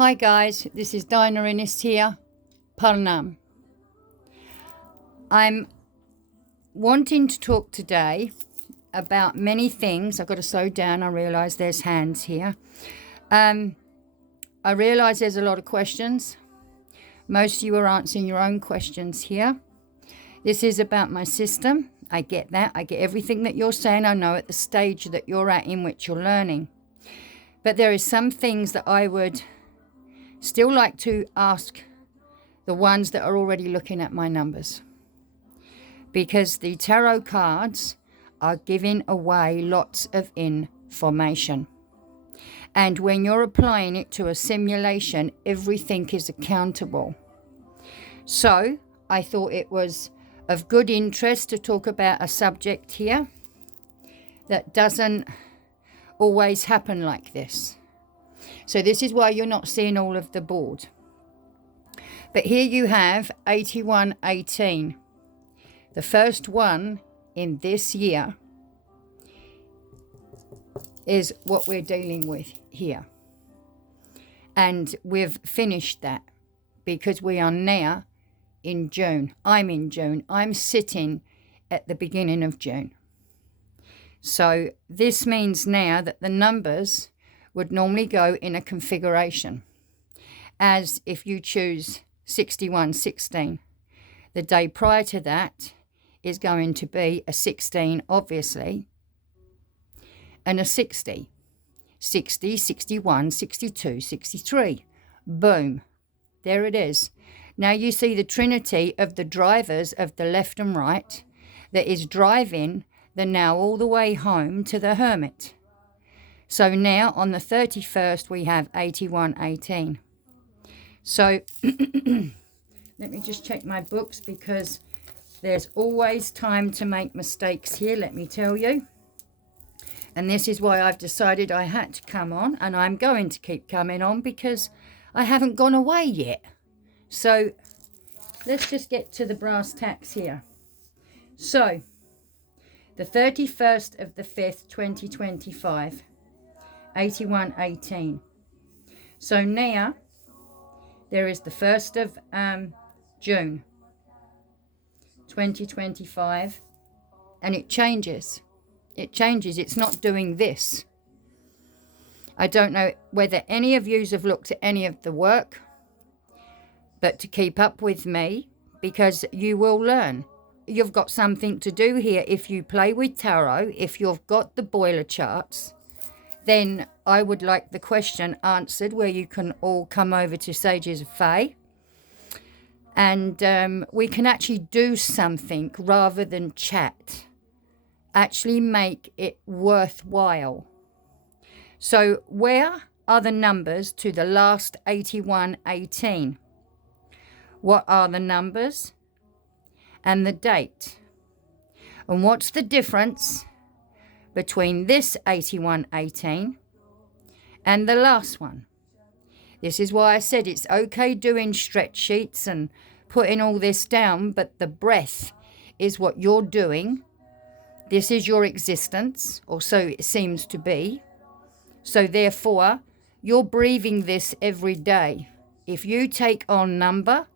Hi guys, this is Dinah Innes here, Parnam. I'm wanting to talk today about many things. I've got to slow down, I realise there's hands here. I realise there's a lot of questions. Most of you are answering your own questions here. This is about my system. I get that. I get everything that you're saying. I know at the stage that you're at in which you're learning. But there is some things that I would still like to ask the ones that are already looking at my numbers, because the tarot cards are giving away lots of information, and when you're applying it to a simulation, everything is accountable. So I thought it was of good interest to talk about a subject here that doesn't always happen like this. So this is why you're not seeing all of the board. But here you have 8118. The first one in this year is what we're dealing with here. And we've finished that because we are now in June. I'm in June. I'm sitting at the beginning of June. So this means now that the numbers would normally go in a configuration, as if you choose 6116. The day prior to that is going to be a 16, obviously, and a 60. 60, 61, 62, 63. Boom. There it is. Now you see the trinity of the drivers of the left and right that is driving the now all the way home to the Hermit. So now on the 31st, we have 8118. So let me just check my books, because there's always time to make mistakes here, let me tell you. And this is why I've decided I had to come on, and I'm going to keep coming on because I haven't gone away yet. So let's just get to the brass tacks here. So the 31st of the 5th, 2025. 8118. So now there is the 1st of June 2025, and it changes. It's not doing this. I don't know whether any of you have looked at any of the work, but to keep up with me, because you will learn. You've got something to do here. If you play with tarot, if you've got the boiler charts, then I would like the question answered where you can all come over to Sages of Fae, and we can actually do something rather than chat. Actually make it worthwhile. So where are the numbers to the last 8118? What are the numbers and the date? And what's the difference between this 8118 and the last one? This is why I said it's okay doing stretch sheets and putting all this down, but the breath is what you're doing. This is your existence, or so it seems to be. So therefore, you're breathing this every day. If you take on number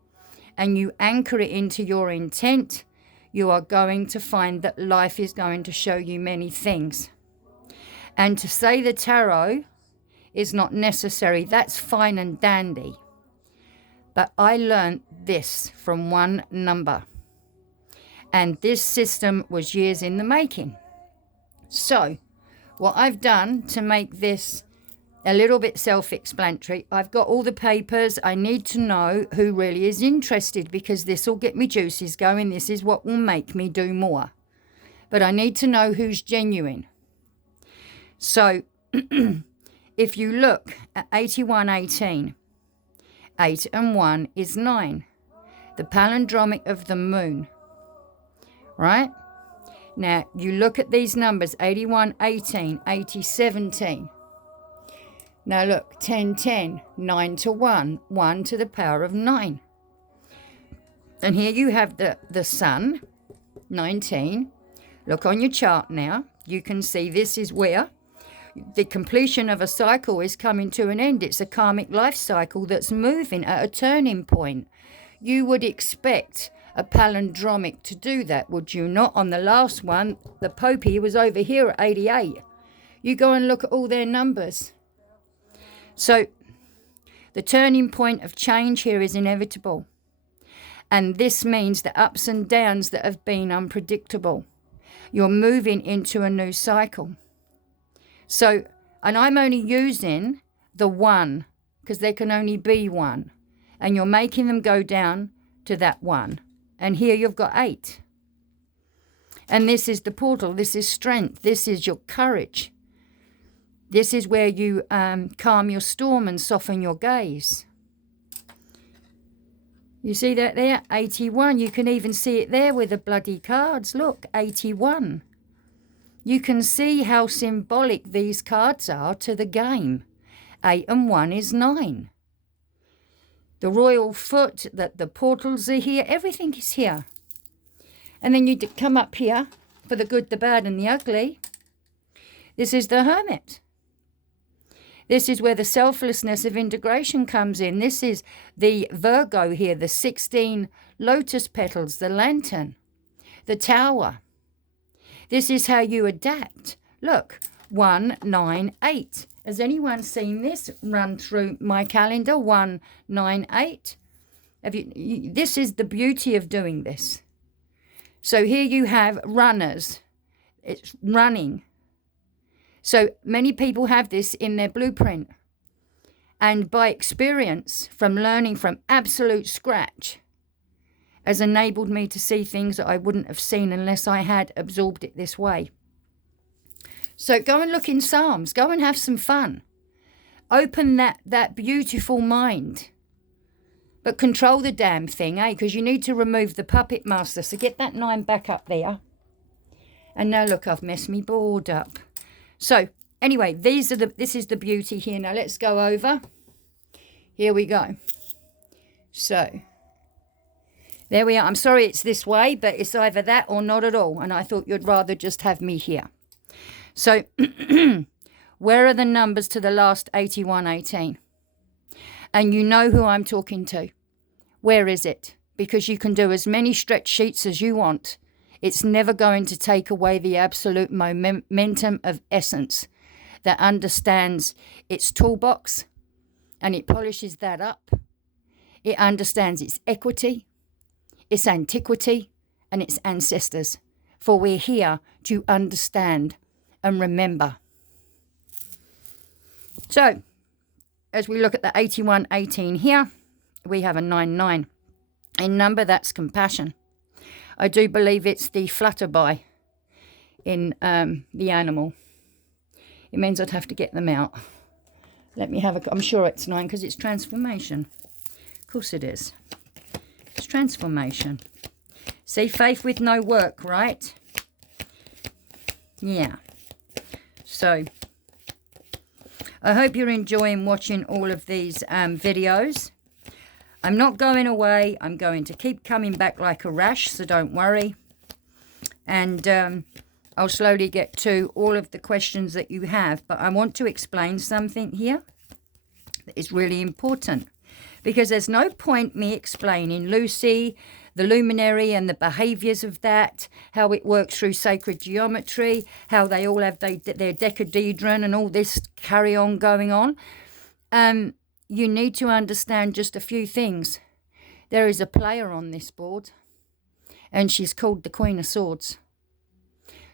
and you anchor it into your intent, you are going to find that life is going to show you many things. And to say the tarot is not necessary, that's fine and dandy. But I learned this from one number. And this system was years in the making. So what I've done to make this a little bit self-explanatory, I've got all the papers. I need to know who really is interested, because this will get me juices going. This is what will make me do more. But I need to know who's genuine. So if you look at 8118, 8 and 1 is 9. The palindromic of the moon. Right? Now you look at these numbers, 8118, 8017. Now look, 1010, 9 to 1, 1 to the power of 9. And here you have the sun, 19. Look on your chart now. You can see this is where The completion of a cycle is coming to an end. It's a karmic life cycle that's moving at a turning point. You would expect a palindromic to do that, would you not? On the last one, the Popey was over here at 88. You go and look at all their numbers. So the turning point of change here is inevitable. And this means the ups and downs that have been unpredictable. You're moving into a new cycle. So, and I'm only using the one, because there can only be one. And you're making them go down to that one. And here you've got 8. And this is the portal. This is strength. This is your courage. This is where you calm your storm and soften your gaze. You see that there? 81. You can even see it there with the bloody cards. Look, 81. You can see how symbolic these cards are to the game. 8 and 1 is 9. The royal foot, that the portals are here. Everything is here. And then you come up here for the good, the bad, and the ugly. This is the Hermit. This is where the selflessness of integration comes in. This is the Virgo here, the 16 lotus petals, the lantern, the Tower. This is how you adapt. Look, 1, 9, 8. Has anyone seen this run through my calendar? 1, 9, 8. This is the beauty of doing this. So here you have runners. It's running. So many people have this in their blueprint. And by experience, from learning from absolute scratch, has enabled me to see things that I wouldn't have seen unless I had absorbed it this way. So go and look in Psalms. Go and have some fun. Open that beautiful mind. But control the damn thing, eh? Because you need to remove the puppet master. So get that 9 back up there. And now look, I've messed me board up. So anyway, this is the beauty here. Now let's go over. Here we go. So there we are. I'm sorry it's this way, but it's either that or not at all. And I thought you'd rather just have me here. So where are the numbers to the last 8118? And you know who I'm talking to. Where is it? Because you can do as many stretch sheets as you want. It's never going to take away the absolute momentum of essence that understands its toolbox and it polishes that up. It understands its equity, its antiquity, and its ancestors. For we're here to understand and remember. So, as we look at the 8118 here, we have a 99. In number, that's compassion. I do believe it's the flutterby in the animal. It means I'd have to get them out. Let me have a... I'm sure it's 9 because it's transformation. Of course it is. It's transformation. See, faith with no work, right? Yeah. So, I hope you're enjoying watching all of these videos. I'm not going away. I'm going to keep coming back like a rash, so don't worry. And I'll slowly get to all of the questions that you have. But I want to explain something here that is really important. Because there's no point me explaining Lucy, the luminary and the behaviours of that, how it works through sacred geometry, how they all have their decadedron and all this carry on going on. You need to understand just a few things. There is a player on this board, and she's called the Queen of Swords.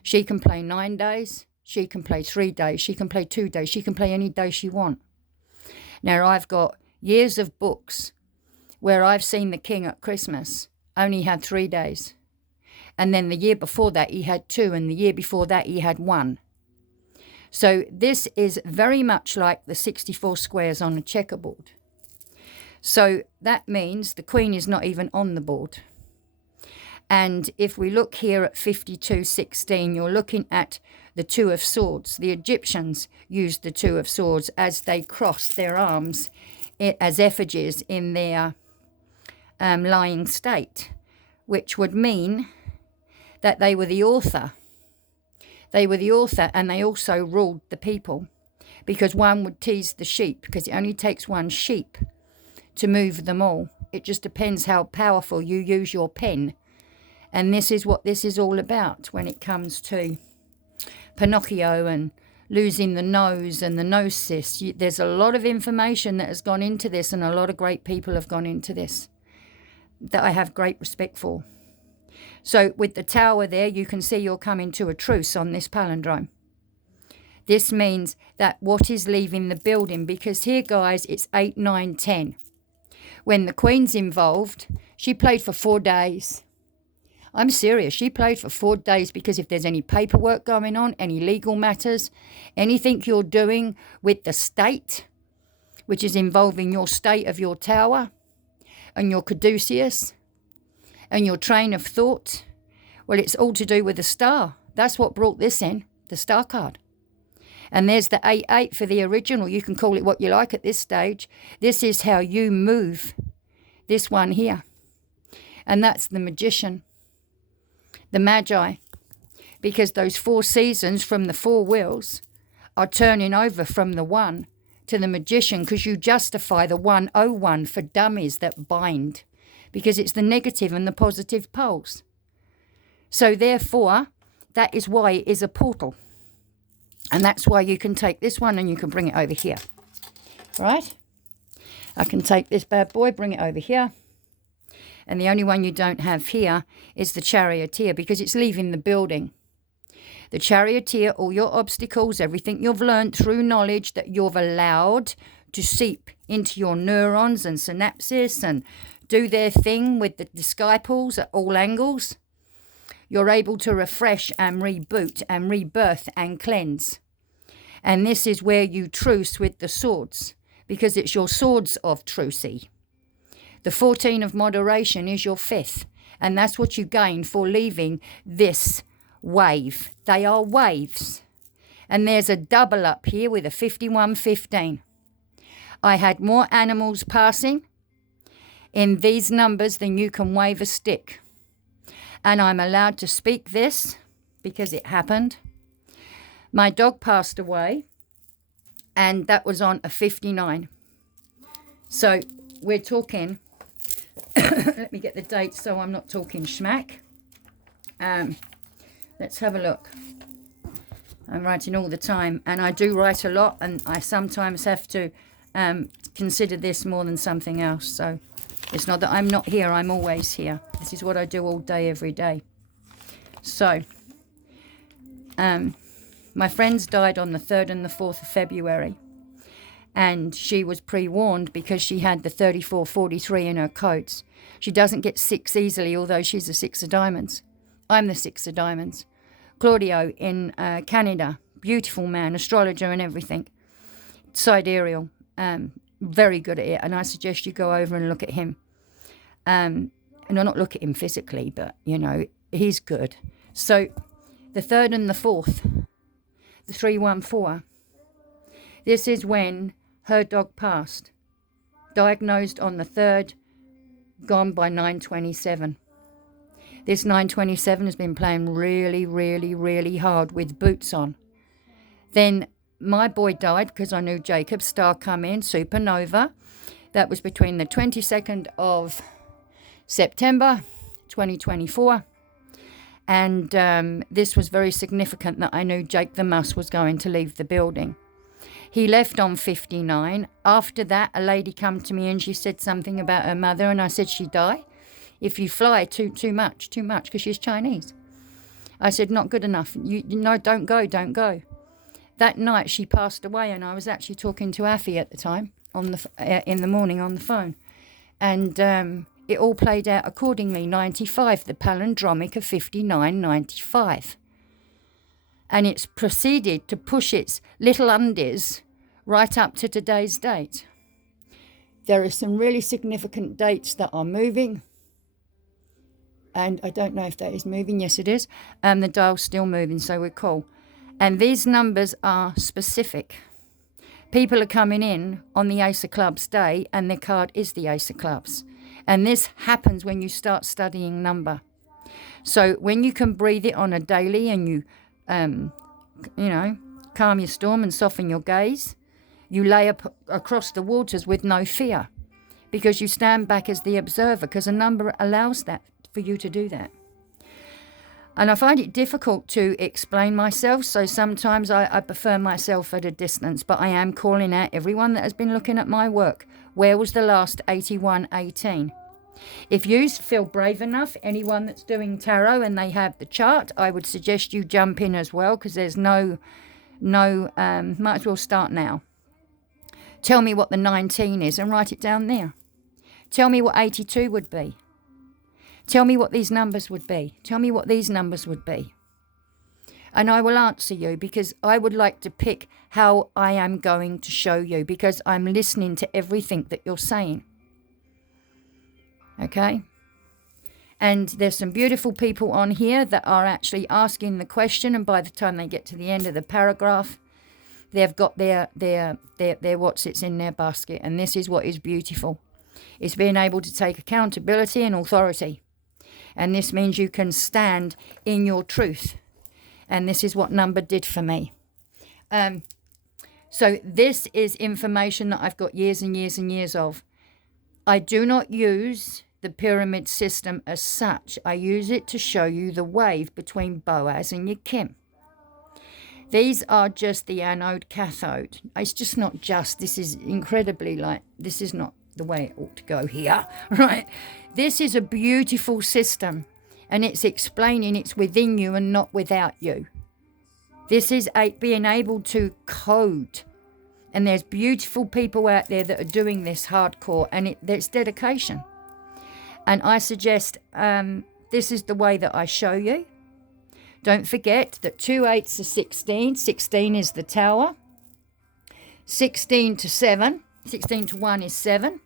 She can play 9 days, she can play 3 days, she can play 2 days, she can play any day she wants. Now, I've got years of books where I've seen the king at Christmas only had 3 days. And then the year before that, he had 2, and the year before that, he had 1. So this is very much like the 64 squares on a checkerboard. So that means the queen is not even on the board. And if we look here at 5216, you're looking at the 2 of swords. The Egyptians used the 2 of swords as they crossed their arms as effigies in their lying state, which would mean that they were the author. They were the author, and they also ruled the people, because one would tease the sheep, because it only takes one sheep to move them all. It just depends how powerful you use your pen. And this is what this is all about when it comes to Pinocchio and losing the nose and the gnosis. There's a lot of information that has gone into this, and a lot of great people have gone into this that I have great respect for. So with the tower there, you can see you're coming to a truce on this palindrome. This means that what is leaving the building, because here, guys, it's 8, 9, 10. When the Queen's involved, she played for 4 days. I'm serious. She played for 4 days, because if there's any paperwork going on, any legal matters, anything you're doing with the state, which is involving your state of your tower and your caduceus and your train of thought, well, it's all to do with the star. That's what brought this in, the star card. And there's the 8-8 for the original. You can call it what you like at this stage. This is how you move this one here. And that's the magician, the magi. Because those 4 seasons from the 4 wheels are turning over from the 1 to the magician, because you justify the 101 for dummies that bind, because it's the negative and the positive poles. So therefore, that is why it is a portal. And that's why you can take this one and you can bring it over here. Right? I can take this bad boy, bring it over here. And the only one you don't have here is the charioteer, because it's leaving the building. The charioteer, all your obstacles, everything you've learned through knowledge that you've allowed to seep into your neurons and synapses and do their thing with the disciples at all angles. You're able to refresh and reboot and rebirth and cleanse. And this is where you truce with the swords, because it's your swords of trucy. The 14 of moderation is your 5th. And that's what you gain for leaving this wave. They are waves. And there's a double up here with a 5115. I had more animals passing in these numbers than you can wave a stick. And I'm allowed to speak this because it happened. My dog passed away, and that was on a 59. So we're talking, let me get the date so I'm not talking schmack. Let's have a look. I'm writing all the time, and I do write a lot, and I sometimes have to consider this more than something else. So it's not that I'm not here, I'm always here. This is what I do all day, every day. So, my friends died on the 3rd and the 4th of February. And she was pre-warned because she had the 3443 in her codes. She doesn't get 6 easily, although she's a 6 of diamonds. I'm the 6 of diamonds. Claudio in Canada, beautiful man, astrologer and everything. Sidereal, very good at it, and I suggest you go over and look at him. And not look at him physically, but, you know, he's good. So, the 3rd and the 4th, the 314, this is when her dog passed. Diagnosed on the 3rd, gone by 927. This 927 has been playing really, really, really hard with boots on. Then my boy died because I knew Jacob's star come in, supernova. That was between the 22nd of September 2024. And this was very significant that I knew Jake the Mus was going to leave the building. He left on 59. After that, a lady come to me and she said something about her mother, and I said, she die? If you fly too much, because she's Chinese. I said, not good enough. No, don't go. That night she passed away, and I was actually talking to Affy at the time in the morning on the phone. And it all played out accordingly. 95, the palindromic of 5995. And it's proceeded to push its little undies right up to today's date. There are some really significant dates that are moving. And I don't know if that is moving. Yes, it is. The dial's still moving, so we're cool. And these numbers are specific. People are coming in on the Ace of Clubs day, and their card is the Ace of Clubs. And this happens when you start studying number. So when you can breathe it on a daily and you calm your storm and soften your gaze. You lay up across the waters with no fear because you stand back as the observer, because a number allows that for you to do that. And I find it difficult to explain myself, so sometimes I prefer myself at a distance, but I am calling out everyone that has been looking at my work. Where was the last 8118? If you feel brave enough, anyone that's doing tarot and they have the chart, I would suggest you jump in as well, because there's might as well start now. Tell me what the 19 is and write it down there. Tell me what 82 would be. Tell me what these numbers would be. Tell me what these numbers would be. And I will answer you, because I would like to pick how I am going to show you, because I'm listening to everything that you're saying. Okay? And there's some beautiful people on here that are actually asking the question, and by the time they get to the end of the paragraph, they've got their what sits in their basket. And this is what is beautiful. It's being able to take accountability and authority. And this means you can stand in your truth. And this is what number did for me. So this is information that I've got years and years and years of. I do not use the pyramid system as such. I use it to show you the wave between Boaz and your Kim. These are just the anode cathode. It's just not just. This is incredibly this is not the way it ought to go here, right? This is a beautiful system, and it's explaining it's within you and not without you. This is being able to code, and there's beautiful people out there that are doing this hardcore, and there's dedication. And I suggest this is the way that I show you. Don't forget that 2 8s are 16. 16 is the tower. 16 to 7. 16 to 1 is 7.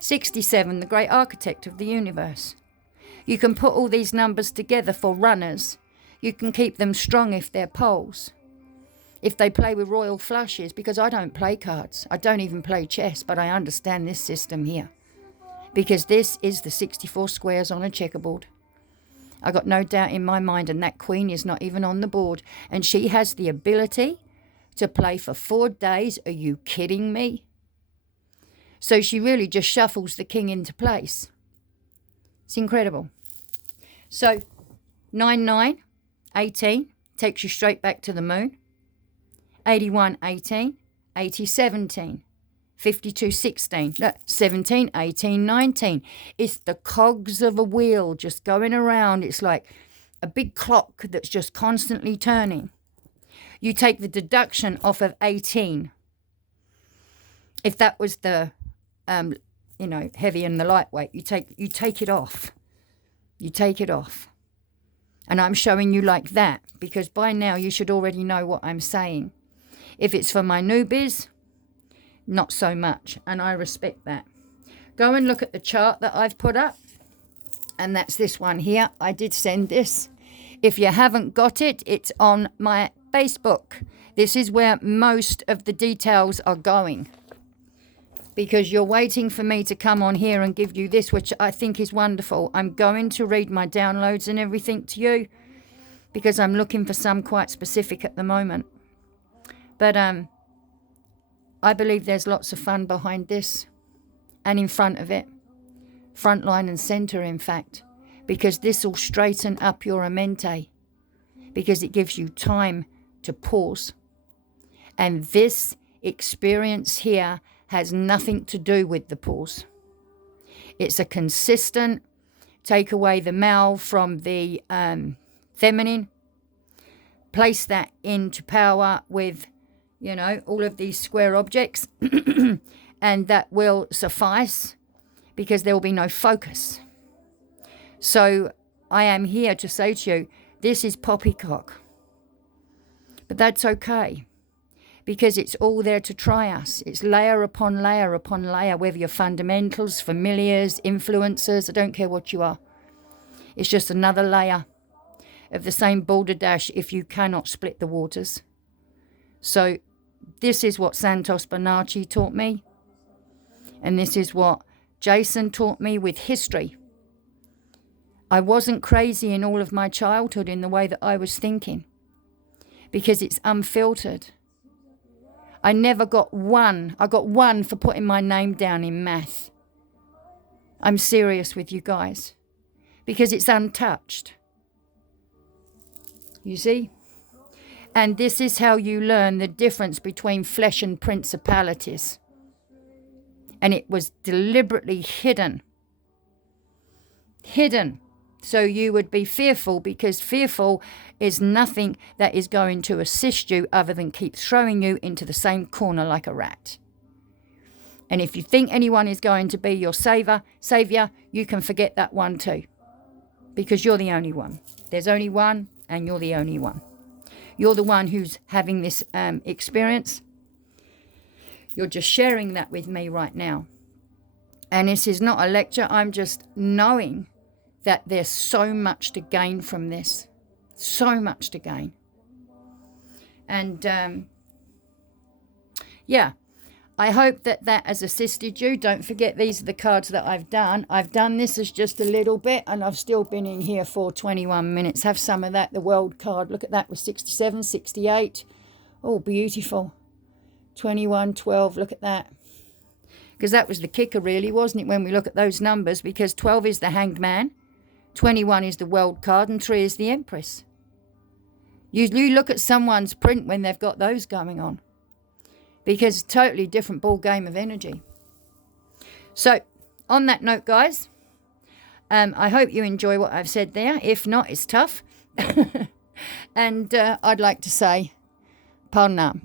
67, the great architect of the universe. You can put all these numbers together for runners. You can keep them strong if they're poles. If they play with royal flushes, because I don't play cards. I don't even play chess, but I understand this system here. Because this is the 64 squares on a checkerboard. I got no doubt in my mind, and that queen is not even on the board. And she has the ability to play for 4 days. Are you kidding me? So she really just shuffles the king into place. It's incredible. So 9918 takes you straight back to the moon. 8118, 8017, 5216, 17, 18, 19. It's the cogs of a wheel just going around. It's like a big clock that's just constantly turning. You take the deduction off of 18. If that was the heavy and the lightweight, you take it off. You take it off. And I'm showing you like that, because by now you should already know what I'm saying. If it's for my newbies, not so much, and I respect that. Go and look at the chart that I've put up, and that's this one here. I did send this. If you haven't got it, it's on my Facebook. This is where most of the details are going, because you're waiting for me to come on here and give you this, which I think is wonderful. I'm going to read my downloads and everything to you, because I'm looking for some quite specific at the moment. But I believe there's lots of fun behind this and in front of it. Front line and centre, in fact, because this will straighten up your mente, because it gives you time to pause. And this experience here has nothing to do with the pause. It's a consistent take away the male from the feminine, place that into power with, all of these square objects, and that will suffice, because there will be no focus. So I am here to say to you, this is poppycock. But that's okay, because it's all there to try us. It's layer upon layer upon layer, whether you're fundamentals, familiars, influencers, I don't care what you are. It's just another layer of the same balderdash if you cannot split the waters. So this is what Santos Bonacci taught me. And this is what Jason taught me with history. I wasn't crazy in all of my childhood in the way that I was thinking. because it's unfiltered. I never got one. I got one for putting my name down in math. I'm serious with you guys. Because it's untouched. You see? And this is how you learn the difference between flesh and principalities. And it was deliberately hidden. Hidden. So you would be fearful, because fearful is nothing that is going to assist you other than keep throwing you into the same corner like a rat. And if you think anyone is going to be your savior, you can forget that one too. Because you're the only one. There's only one, and you're the only one. You're the one who's having this experience. You're just sharing that with me right now. And this is not a lecture. I'm just knowing that there's so much to gain from this. So much to gain. And, yeah. I hope that that has assisted you. Don't forget, these are the cards that I've done. I've done this as just a little bit, and I've still been in here for 21 minutes. Have some of that. The world card, look at that, was 67, 68. Oh, beautiful. 21, 12, look at that. Because that was the kicker, really, wasn't it, when we look at those numbers? Because 12 is the Hanged Man, 21 is the world card, and 3 is the Empress. You look at someone's print when they've got those going on. Because totally different ball game of energy. So, on that note, guys, I hope you enjoy what I've said there. If not, it's tough. And I'd like to say, Palindromic.